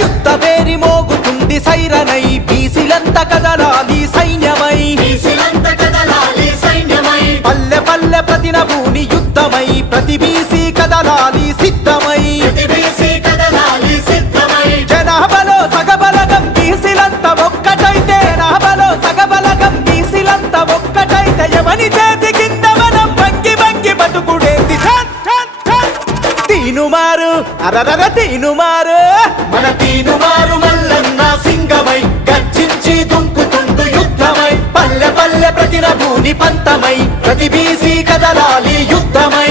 యుద్ధ పేరి మోగుతుంది సైరనై బీసీలంత కదలాలి సైన్యమై పల్లె పల్లె ప్రతిన భూని యుద్ధమై ప్రతి బీసీ కదలాలి సిద్ధమై జనాభాలో సగబలగం బీసీలంత ఒక్కటైతే జనాభాలో సగబలగం బీసీలంత ఒక్కటైతే ఎవని చేతి కింద మనం వంగి వంగి బతుకుడేంది తీనుమారు అరరర తీనుమారు మన తీనుమారు మల్లన్న సింగమై గర్జించి దుంకుతుండు యుద్ధమై పల్లె పల్లె ప్రతిన భూని పంతమై ప్రతి బీసీ కదలాలి యుద్ధమై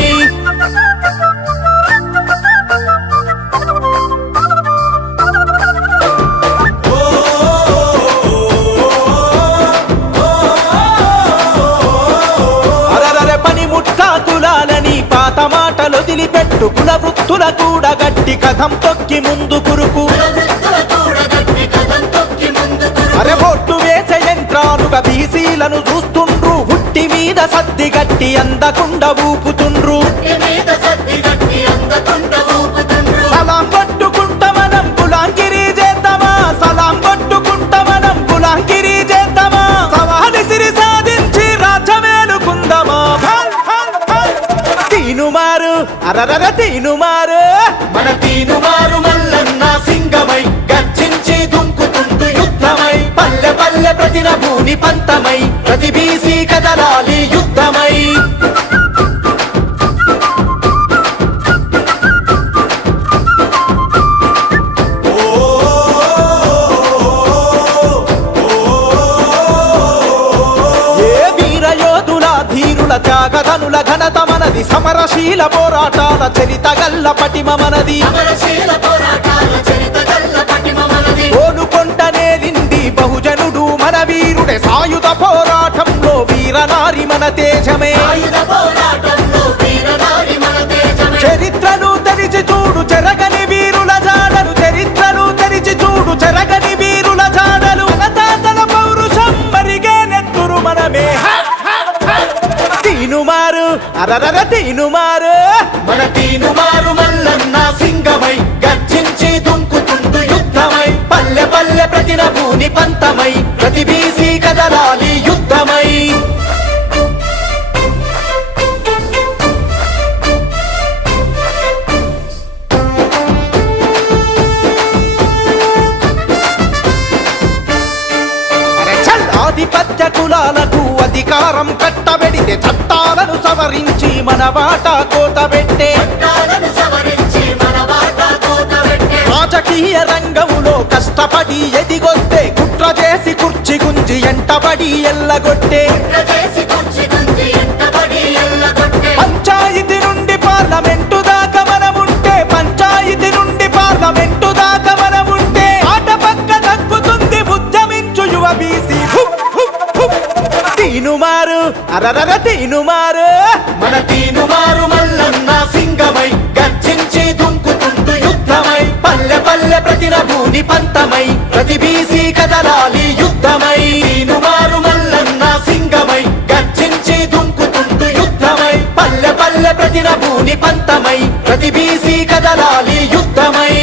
అరరరే పనిముట్ట కులాలని పాత మాటలు వదిలిపెట్టు కుల వృత్తుల కూడా గట్టి కథం తొక్కి ముందు కురుకు అరే బొట్టు వేసే యంత్రాలుగా బీసీలను చూస్తుండ్రు హుట్టి మీద సద్ది గట్టి అందకుండా ఊపుతుండ్రు సలాం కొట్టుకుంటా మనం గులాంగిరి చేద్దామా సలాం కొట్టుకుంటా మనం గులాంగిరి చేద్దామా సవాలి సిరి సాధించి రాజ్యమేలుకుందామా తీనుమారు అరరర తీనుమారు మన తీనుమారు మల్లన్న సింగమై గర్జించి దుంకుతుండు యుద్ధమై పల్లె పల్లె ప్రతిన భూని పంతమై ప్రతి బీసీ కదలాలి యుద్ధమై ఏ వీరయోధుల ధీరుల త్యాగధనుల ఘనత మనది సమరశీల పోరాటాల చరిత గల్ల పటిమ మనది ఓలుకొండనేలింది బహుజనుడు మన వీరుడే సాయుధ పోరాటంలో వీరనారి మన తేజమే చరిత్రను తెరిచి చూడు చెరగని వీరుల జాడలు చరిత్రను తెరిచి చూడు చెరగని వీరుల జాడలు తాతల పౌరుషం మరిగే నెత్తురు మనమే తీనుమారు అరరర తీనుమారు మన తీనుమారు మల్లన్న సింగమై గర్జించి దుంకుతుండు యుద్ధమై పల్లె పల్లె ప్రతిన భూని పంతమై ప్రతి బీసీ కదలాలి యుద్ధమై ఆధిపత్య కులాలకు అధికారం కట్టబెడితే చట్టాలను సవరించి మన వాటా కోతబెట్టే రాజకీయ రంగములో కష్టపడి ఎదిగొస్తే కుట్ర చేసి కుర్చీ గుంజి ఎంటబడి ఎల్లగొట్టే పంచాయతీ నుండి పార్లమెంటు దాకా మనముంటే పంచాయతీ నుండి పార్లమెంటు దాకా మనముంటే ఆట పక్క తగ్గుతుంది ఉద్యమించు యువ బీసీ తీనుమారు అరరర తీనుమారు మన తీనుమారు మల్లన్న సింగమై గర్జించి దుంకుతుండు యుద్ధమై పల్లె పల్లె ప్రతిన భూని పంతమై ప్రతి బీసీ కదలాలి యుద్ధమై తీనుమారు మల్లన్న సింగమై గర్జించి దుంకుతుండు యుద్ధమై పల్లె పల్లె ప్రతిన భూని పంతమై ప్రతి బీసీ కదలాలి యుద్ధమై